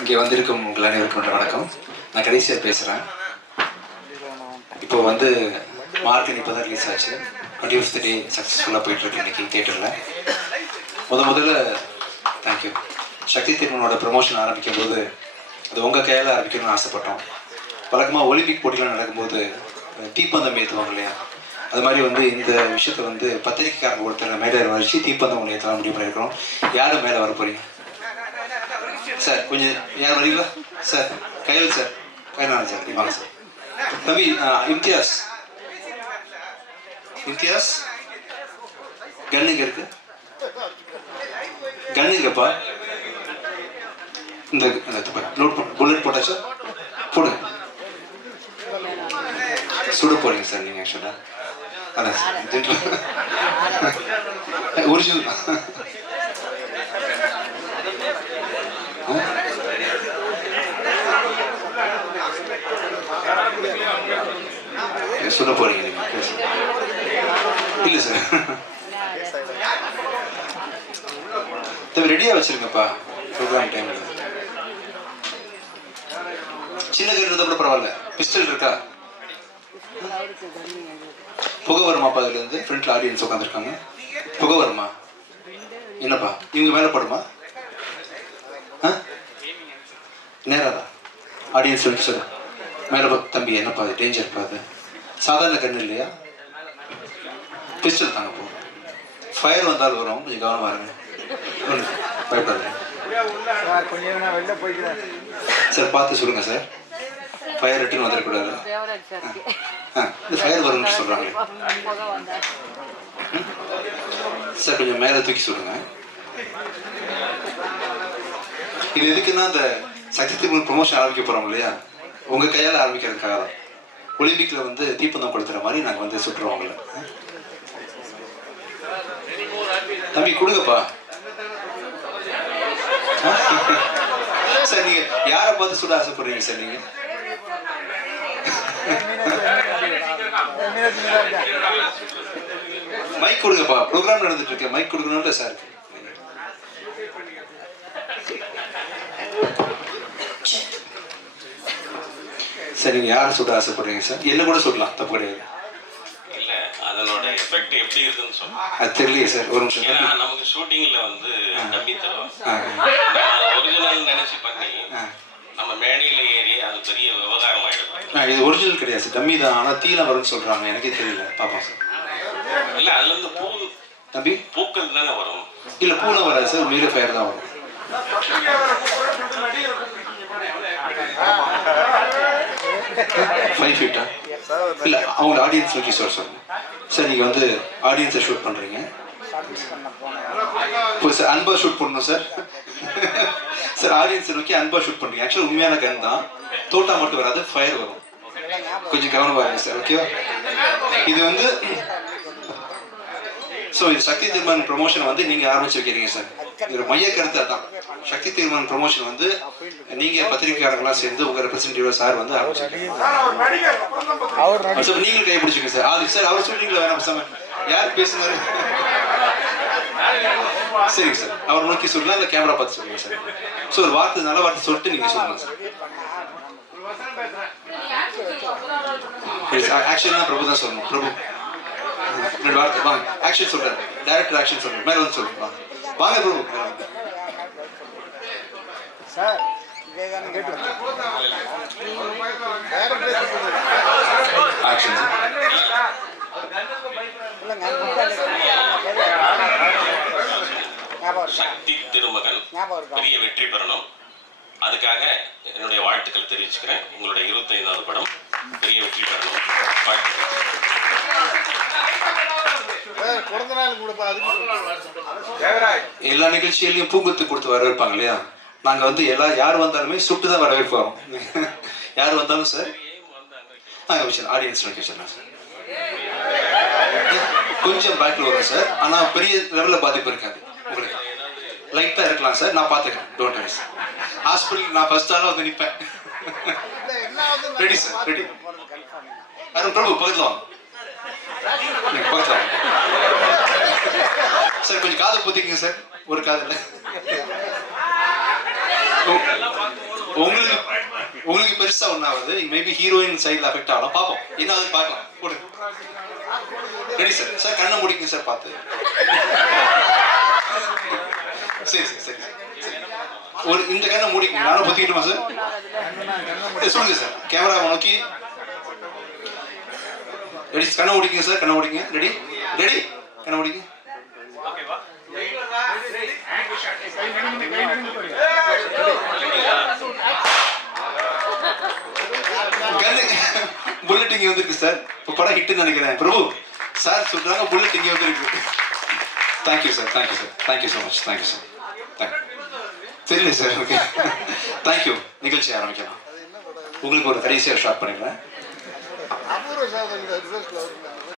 இங்கே வந்திருக்கும் உங்கள் அனைவருக்கும் வணக்கம். நான் கடைசியாக பேசுகிறேன் இப்போ வந்து மார்க்கன் இப்போ தான் ரிலீஸ் ஆச்சு. டுவெண்ட்டி ஃபிஃப்த் டே சக்ஸஸ்ஃபுல்லாக போயிட்டுருக்கு இன்னைக்கு தேட்டரில் முத முதல்ல தேங்க்யூ சக்தி திருமணோட ப்ரமோஷன் ஆரம்பிக்கும் போது அது உங்கள் கையால் ஆரம்பிக்கணும்னு ஆசைப்பட்டோம். வழக்கமாக ஒலிம்பிக் போட்டிலாம் நடக்கும்போது தீப்பந்தம் ஏற்றுவாங்க இல்லையா? அது மாதிரி வந்து இந்த விஷயத்தை வந்து பத்திரிகைக்காரங்க ஒருத்தர் மேலே வச்சு தீப்பந்தம் ஒன்று ஏற்றலாம் முடிவு பண்ணியிருக்கிறோம். யாரும் மேலே வர போகிறீங்க சார் கொஞ்சம் யார் வரீங்களா? சார் கையல் சார் கையல் சார் வாங்க சார் தம்பி இம்தியாஸ். இம்தியாஸ்? கன்னுங்க இருக்கு? கன்னுங்கப்பா இந்த லோட் புல்லட் போட்டாச்சா? போடுங்க. சுட போறீங்க சார் நீங்க ஆக்சுவலா அதான் ஒரிஜினல் தான் சொல்ல போறீங்க நீங்க பேசுங்க. இல்ல சார் தம்பி ரெடியா வச்சிருங்கப்பா ப்ரோக்ராம் டைம்ல சின்ன கீர் இருந்தால் கூட பரவாயில்ல பிஸ்டல் இருக்கா புகை வருமாப்பா அதுல இருந்து ஃப்ரண்ட்ல ஆடியன்ஸ் உட்காந்துருக்காங்க புகை வருமா என்னப்பா இவங்க மேலே படுமா ஆ? நேராதா ஆடியன்ஸ் வந்து சொல்லு பா- தம்பி என்னப்பா அது டேஞ்சர் அது சாதாரண கண்ணு இல்லையா? பிஸ்டல் தாங்க போகும் ஃபயர் வந்தால் வரும். கொஞ்சம் கவனமாக இருங்க. ஒண்ணு, பயப்படாதீங்க. சார் பார்த்து சொல்லுங்கள் சார். ஃபயர் ரிட்டர்ன் வந்துடக்கூடாது? ஆ இது ஃபயர் வரும்னு சொல்கிறாங்க சார் கொஞ்சம் மேலே தூக்கி சொல்லுங்க. இது எதுக்குன்னா அந்த சக்தி திருமண ப்ரொமோஷன் ஆரம்பிக்க போகிறோம் இல்லையா? உங்கள் கையால் ஆரம்பிக்கிறதுக்காக தான் ஒலிம்பிக்ல வந்து தீப்பந்தம் கொடுத்துற மாதிரி நாங்க வந்து சுட்டுறோம் உங்களை. தம்பி கொடுங்கப்பா? சார் நீங்க யாரை பார்த்து சுட ஆசைப்படுறீங்க சார் நீங்க? மீனாட்சி மீனா இருக்கா மைக் கொடுங்கப்பா. ப்ரோக்ராம் நடந்துட்டு இருக்கு. மைக் கொடுக்கணும்ல சார்? சார் நீங்க யாரை சுட ஆசைப்படுறீங்க சார்? என்ன கூட சொல்லலாம் தப்பு கிடையாது. இல்ல அதனோட எஃபெக்ட் எப்படி இருக்குன்னு சொல்லுங்க அது தெரியலையே சார் ஒரு நிமிஷம். ஏன்னா. நமக்கு ஷூட்டிங்ல வந்து டம்மி தரும் ஒரிஜினல் நினைச்சு பண்ணி. நம்ம மேடையில ஏறி அது பெரிய விவகாரம் ஆயிடும். இது ஒரிஜினல் கிடையாது சார் டம்மி தான். ஆனால் தீல வரும்னு சொல்றாங்க. எனக்கே தெரியல. பாப்போம் சார். இல்ல அதுல இருந்து பூ தம்பி? பூக்கள் தானே வரும். இல்ல பூனை வராது சார். மீற ஃபயர் தான் வரும். ஃபைவ் ஃபீட்டா இல்லை அவங்க ஆடியன்ஸ் நோக்கி சார் சொல்லுங்க. சார் நீங்கள் வந்து ஆடியன்ஸை ஷூட் பண்ணுறீங்க இப்போ சார் அன்பா ஷூட் பண்ணணும் சார் சார் ஆடியன்ஸை நோக்கி அன்பா ஷூட் பண்ணுறீங்க ஆக்சுவலி உண்மையான கன் தான். தோட்டா மட்டும் வராது ஃபயர் வரும். கொஞ்சம் கவனமாக இருங்க சார் ஓகேவா இது வந்து ஸோ இது சக்தி திருமன் ப்ரொமோஷன் வந்து நீங்கள் ஆரம்பிச்சிருக்கிறீங்க சார் இது மைய கருத்து அதான். சக்தி திருமன் ப்ரொமோஷன் வந்து நீங்க பத்திரிகையாளர்களாம் சேர்ந்து உங்க ரெப்ரஸன்டேட்டிவ் சார் வந்து ஆரம்பிச்சிருக்கீங்க நீங்களும் கை பிடிச்சிங்க சார். ஆதி சார் அவர் சொல்றீங்களா வேணாம் சார் யார் பேசுனாரு? சரிங்க சார். அவர் நோக்கி சொல்லுங்க இல்லை கேமரா பார்த்து சொல்லுங்க சார். ஸோ ஒரு வார்த்தை நல்ல வார்த்தை சொல்லிட்டு நீங்க சொல்லுங்க சார். ஆக்ஷன் பிரபு தான் சொல்லணும். பிரபு. வார்த்தை வாங்க. ஆக்ஷன் சொல்றேன். டைரக்டர் ஆக்ஷன் சொல்றேன். மேல வந்து சொல்லுங்க வாங்க. வாங்க. சார் சக்தி திருமகன் பெரிய வெற்றி பெறணும். அதுக்காக என்னுடைய வாழ்த்துக்கள் தெரிவிச்சுக்கிறேன். உங்களுடைய இருபத்தைந்தாவது படம் பெரிய வெற்றி பெறணும். வாழ்த்துக்கள். எல்லா நிகழ்ச்சியிலையும் பூங்குத்து கொடுத்து வரவேற்பாங்க இல்லையா? நாங்க வந்து எல்லா யார் வந்தாலுமே சுட்டு தான் வரவேற்பு வரோம். யார் வந்தாலும் சார். ஆ விஷயம் ஆடியன்ஸ் லொக்கேஷன் சார். கொஞ்சம் பேக்கில் வரும் சார். ஆனா பெரிய லெவலில் பாதிப்பு இருக்காது. உங்களுக்கு லைட்டாக இருக்கலாம் சார். நான் பார்த்துக்கிறேன். டோன்ட் வரி சார் ஹாஸ்பிட்டல் நான் ஃபர்ஸ்ட் ஆளாக வந்து நிற்பேன் ready. போறது கன்ஃபார்ம் அருண் பிரபு பக்கத்தில் வாங்க. வாங்க சார் கொஞ்சம் காது பொத்திக்கங்க சார். ஒரு காதில் உங்களுக்கு பெருசா ஒன்றாவது மேபி ஹீரோயின் சைடில் அஃபெக்ட் ஆகலாம் பார்ப்போம். என்ன ஆகுது பார்க்கலாம். கொடுங்க ரெடி சார் சார் கண்ணை முடிக்குங்க சார் பார்த்து. சரி சரி சரி. ஒரு இந்த கண்ணை மூடிக்கங்க. நானும் பொத்திக்கிட்டுமா சார் சொல்லுங்க சார் கேமரா நோக்கி. ரெடி கண்ணை முடிக்குங்க சார் கண்ணை முடிக்குங்க. ரெடி ரெடி கண்ணை முடிக்குங்க. புல்லட் இங்கே வந்திருக்கு சார் இப்போ படம் ஹிட்னு நினைக்கிறேன். பிரபு சார் சொல்றாங்க புல்லட் இங்கே வந்திருக்கு. Thank you sir thank you sir thank you so much thank you sir தெரியல சார் ஓகே தேங்க்யூ நிகழ்ச்சி ஆரம்பிக்கலாம். உங்களுக்கு ஒரு கடைசியாக ஷார்ட் பண்ணிடுறேன். Proszę, ale nie,